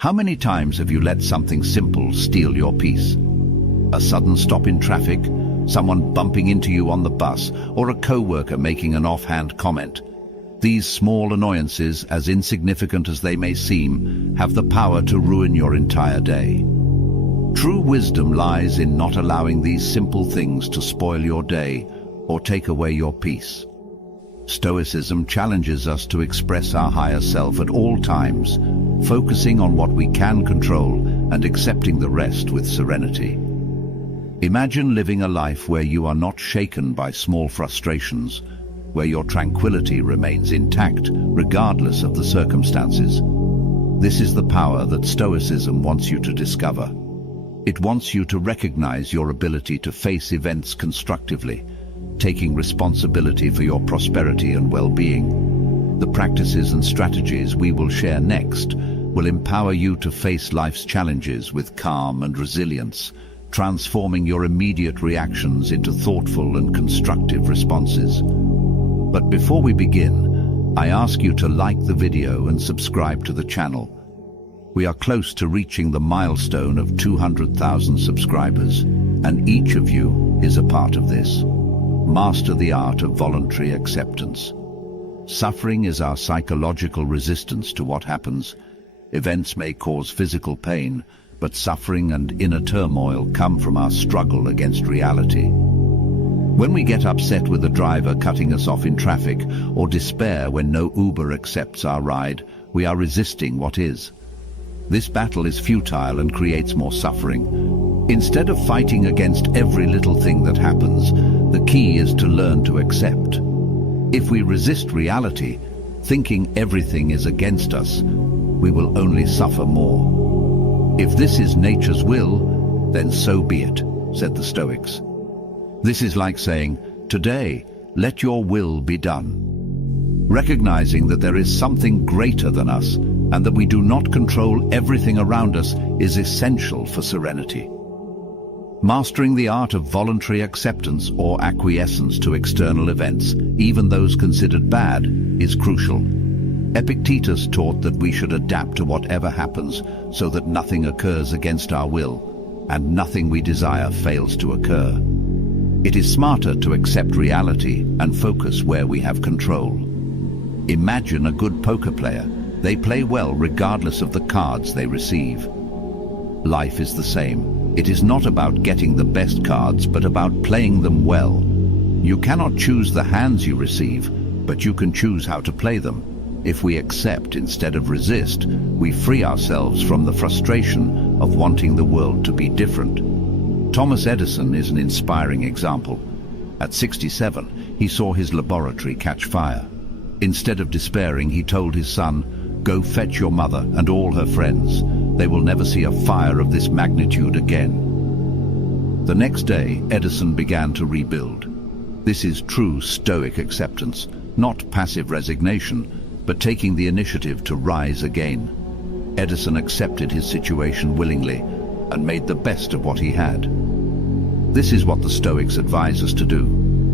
How many times have you let something simple steal your peace? A sudden stop in traffic, someone bumping into you on the bus, or a co-worker making an offhand comment. These small annoyances, as insignificant as they may seem, have the power to ruin your entire day. True wisdom lies in not allowing these simple things to spoil your day or take away your peace. Stoicism challenges us to express our higher self at all times, focusing on what we can control and accepting the rest with serenity. Imagine living a life where you are not shaken by small frustrations, where your tranquility remains intact regardless of the circumstances. This is the power that Stoicism wants you to discover. It wants you to recognize your ability to face events constructively, taking responsibility for your prosperity and well-being. The practices and strategies we will share next will empower you to face life's challenges with calm and resilience, transforming your immediate reactions into thoughtful and constructive responses. But before we begin, I ask you to like the video and subscribe to the channel. We are close to reaching the milestone of 200,000 subscribers, and each of you is a part of this. Master the art of voluntary acceptance. Suffering is our psychological resistance to what happens. Events may cause physical pain, but suffering and inner turmoil come from our struggle against reality. When we get upset with a driver cutting us off in traffic, or despair when no Uber accepts our ride, we are resisting what is. This battle is futile and creates more suffering. Instead of fighting against every little thing that happens, the key is to learn to accept. If we resist reality, thinking everything is against us, we will only suffer more. If this is nature's will, then so be it, said the Stoics. This is like saying, today, let your will be done. Recognizing that there is something greater than us, and that we do not control everything around us, is essential for serenity. Mastering the art of voluntary acceptance or acquiescence to external events, even those considered bad, is crucial. Epictetus taught that we should adapt to whatever happens so that nothing occurs against our will, and nothing we desire fails to occur. It is smarter to accept reality and focus where we have control. Imagine a good poker player. They play well regardless of the cards they receive. Life is the same. It is not about getting the best cards, but about playing them well. You cannot choose the hands you receive, but you can choose how to play them. If we accept instead of resist, we free ourselves from the frustration of wanting the world to be different. Thomas Edison is an inspiring example. At 67, he saw his laboratory catch fire. Instead of despairing, he told his son, "Go fetch your mother and all her friends. They will never see a fire of this magnitude again." The next day, Edison began to rebuild. This is true Stoic acceptance, not passive resignation, but taking the initiative to rise again. Edison accepted his situation willingly and made the best of what he had. This is what the Stoics advise us to do.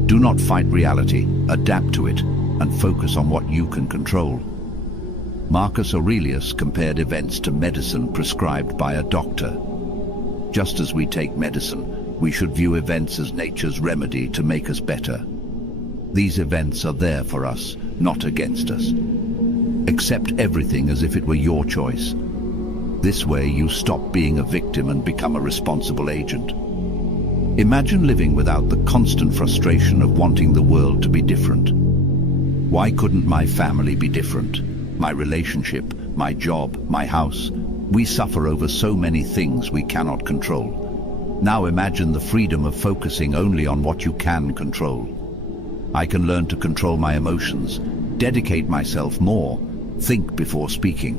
Do not fight reality, adapt to it, and focus on what you can control. Marcus Aurelius compared events to medicine prescribed by a doctor. Just as we take medicine, we should view events as nature's remedy to make us better. These events are there for us, not against us. Accept everything as if it were your choice. This way you stop being a victim and become a responsible agent. Imagine living without the constant frustration of wanting the world to be different. Why couldn't my family be different? My relationship, my job, my house. We suffer over so many things we cannot control. Now imagine the freedom of focusing only on what you can control. I can learn to control my emotions, dedicate myself more, think before speaking,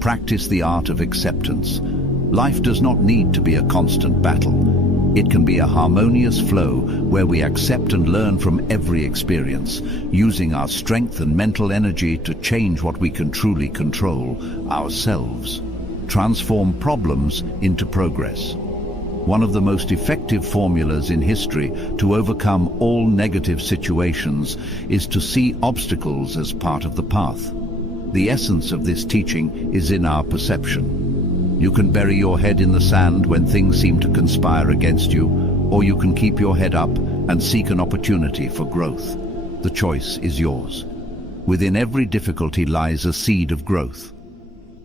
practice the art of acceptance. Life does not need to be a constant battle. It can be a harmonious flow where we accept and learn from every experience, using our strength and mental energy to change what we can truly control, ourselves. Transform problems into progress. One of the most effective formulas in history to overcome all negative situations is to see obstacles as part of the path. The essence of this teaching is in our perception. You can bury your head in the sand when things seem to conspire against you, or you can keep your head up and seek an opportunity for growth. The choice is yours. Within every difficulty lies a seed of growth.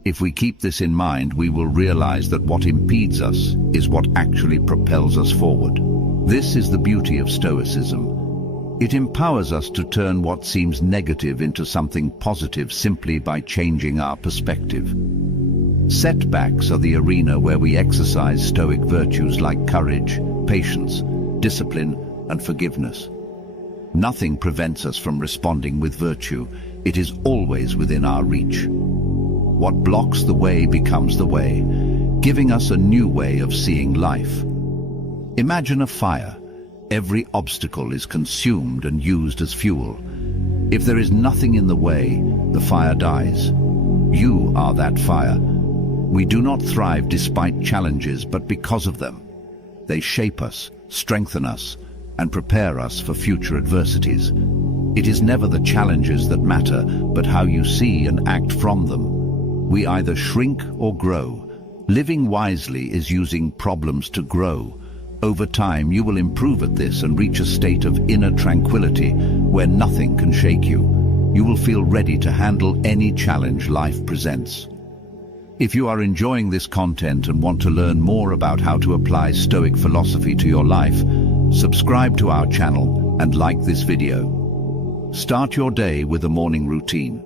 If we keep this in mind, we will realize that what impedes us is what actually propels us forward. This is the beauty of Stoicism. It empowers us to turn what seems negative into something positive simply by changing our perspective. Setbacks are the arena where we exercise Stoic virtues like courage, patience, discipline, and forgiveness. Nothing prevents us from responding with virtue. It is always within our reach. What blocks the way becomes the way, giving us a new way of seeing life. Imagine a fire. Every obstacle is consumed and used as fuel. If there is nothing in the way, the fire dies. You are that fire. We do not thrive despite challenges, but because of them. They shape us, strengthen us, and prepare us for future adversities. It is never the challenges that matter, but how you see and act from them. We either shrink or grow. Living wisely is using problems to grow. Over time, you will improve at this and reach a state of inner tranquility where nothing can shake you. You will feel ready to handle any challenge life presents. If you are enjoying this content and want to learn more about how to apply Stoic philosophy to your life, subscribe to our channel and like this video. Start your day with a morning routine.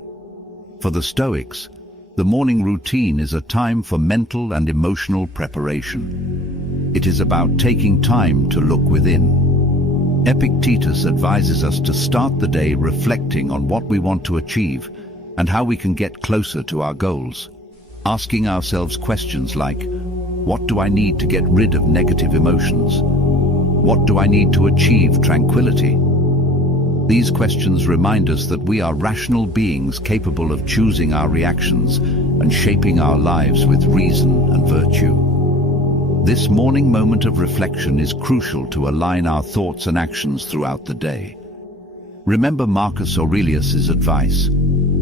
For the Stoics, the morning routine is a time for mental and emotional preparation. It is about taking time to look within. Epictetus advises us to start the day reflecting on what we want to achieve and how we can get closer to our goals. Asking ourselves questions like, what do I need to get rid of negative emotions? What do I need to achieve tranquility? These questions remind us that we are rational beings capable of choosing our reactions and shaping our lives with reason and virtue. This morning moment of reflection is crucial to align our thoughts and actions throughout the day. Remember Marcus Aurelius's advice.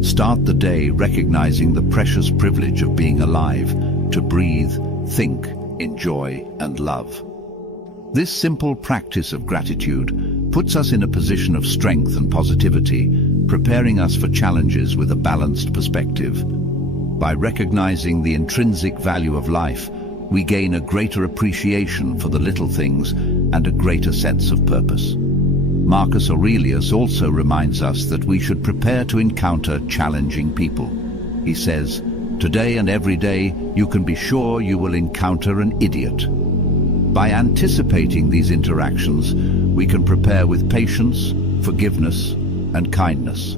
Start the day recognizing the precious privilege of being alive, to breathe, think, enjoy, and love. This simple practice of gratitude puts us in a position of strength and positivity, preparing us for challenges with a balanced perspective. By recognizing the intrinsic value of life, we gain a greater appreciation for the little things and a greater sense of purpose. Marcus Aurelius also reminds us that we should prepare to encounter challenging people. He says, "Today and every day, you can be sure you will encounter an idiot." By anticipating these interactions, we can prepare with patience, forgiveness, and kindness.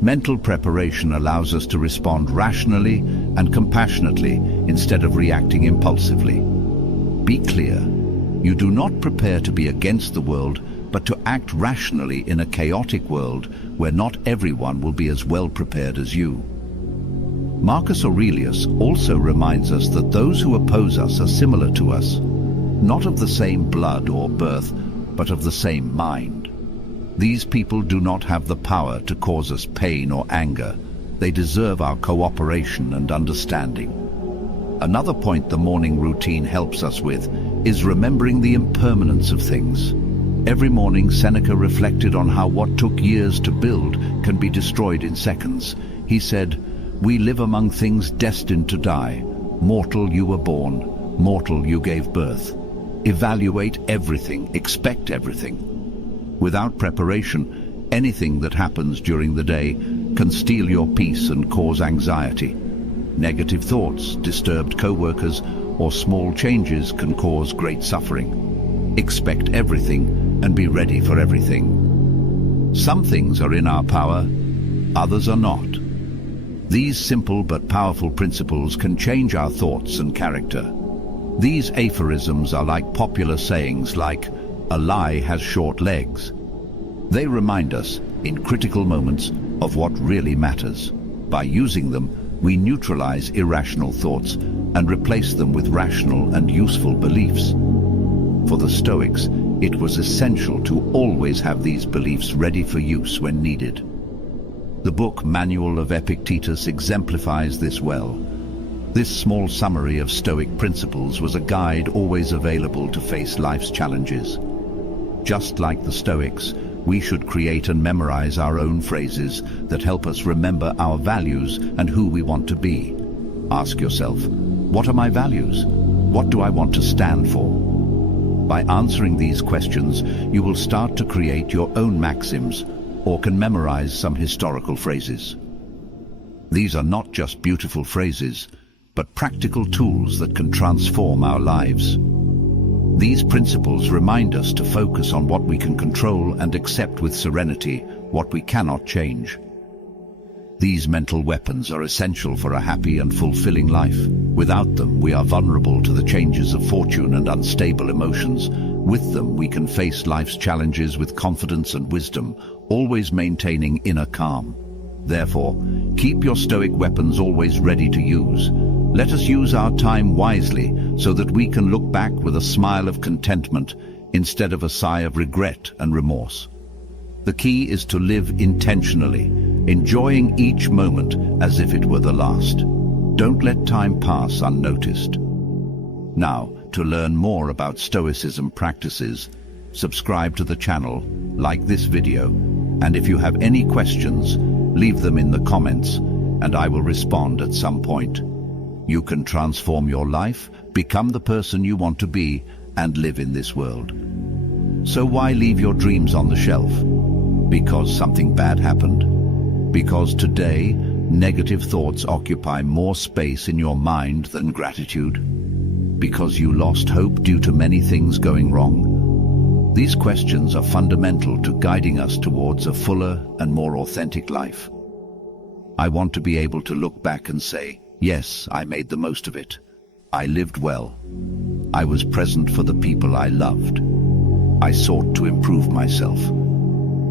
Mental preparation allows us to respond rationally and compassionately instead of reacting impulsively. Be clear, you do not prepare to be against the world, but to act rationally in a chaotic world where not everyone will be as well prepared as you. Marcus Aurelius also reminds us that those who oppose us are similar to us, not of the same blood or birth, but of the same mind. These people do not have the power to cause us pain or anger. They deserve our cooperation and understanding. Another point the morning routine helps us with is remembering the impermanence of things. Every morning, Seneca reflected on how what took years to build can be destroyed in seconds. He said, "We live among things destined to die. Mortal you were born, mortal you gave birth. Evaluate everything, expect everything." Without preparation, anything that happens during the day can steal your peace and cause anxiety. Negative thoughts, disturbed co-workers, or small changes can cause great suffering. Expect everything and be ready for everything. Some things are in our power, others are not. These simple but powerful principles can change our thoughts and character. These aphorisms are like popular sayings like, "A lie has short legs." They remind us, in critical moments, of what really matters. By using them, we neutralize irrational thoughts and replace them with rational and useful beliefs. For the Stoics, it was essential to always have these beliefs ready for use when needed. The book Manual of Epictetus exemplifies this well. This small summary of Stoic principles was a guide always available to face life's challenges. Just like the Stoics, we should create and memorize our own phrases that help us remember our values and who we want to be. Ask yourself, what are my values? What do I want to stand for? By answering these questions, you will start to create your own maxims or can memorize some historical phrases. These are not just beautiful phrases, but practical tools that can transform our lives. These principles remind us to focus on what we can control and accept with serenity what we cannot change. These mental weapons are essential for a happy and fulfilling life. Without them, we are vulnerable to the changes of fortune and unstable emotions. With them, we can face life's challenges with confidence and wisdom, always maintaining inner calm. Therefore, keep your Stoic weapons always ready to use. Let us use our time wisely so that we can look back with a smile of contentment instead of a sigh of regret and remorse. The key is to live intentionally, enjoying each moment as if it were the last. Don't let time pass unnoticed. Now, to learn more about Stoicism practices, subscribe to the channel, like this video, and if you have any questions, leave them in the comments, and I will respond at some point. You can transform your life, become the person you want to be, and live in this world. So why leave your dreams on the shelf? Because something bad happened? Because today, negative thoughts occupy more space in your mind than gratitude? Because you lost hope due to many things going wrong? These questions are fundamental to guiding us towards a fuller and more authentic life. I want to be able to look back and say, yes, I made the most of it. I lived well. I was present for the people I loved. I sought to improve myself.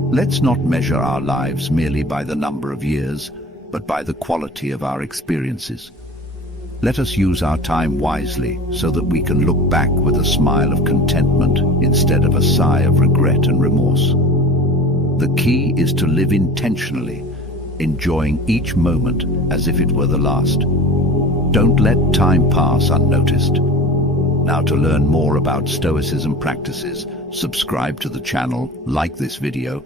Let's not measure our lives merely by the number of years, but by the quality of our experiences. Let us use our time wisely so that we can look back with a smile of contentment instead of a sigh of regret and remorse. The key is to live intentionally, enjoying each moment as if it were the last. Don't let time pass unnoticed. Now, to learn more about Stoicism practices, subscribe to the channel, like this video,